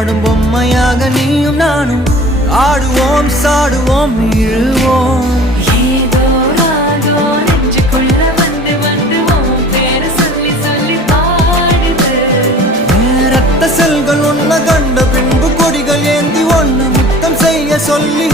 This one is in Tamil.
ஆடும் பொம்மையாக நீயும் நானும் ஆடுவோம் சாடுவோம் இழுவோம். ஏதோ ராகோ நெஞ்சுக்குள்ள வந்து வந்து உன் பேரை சொல்லி சொல்லி பாடுது. ரத்த செல்கள் உன்னை கண்ட பின்பு கொடிகள் ஏந்தி ஒன்ன முத்தம் செய்ய சொல்லி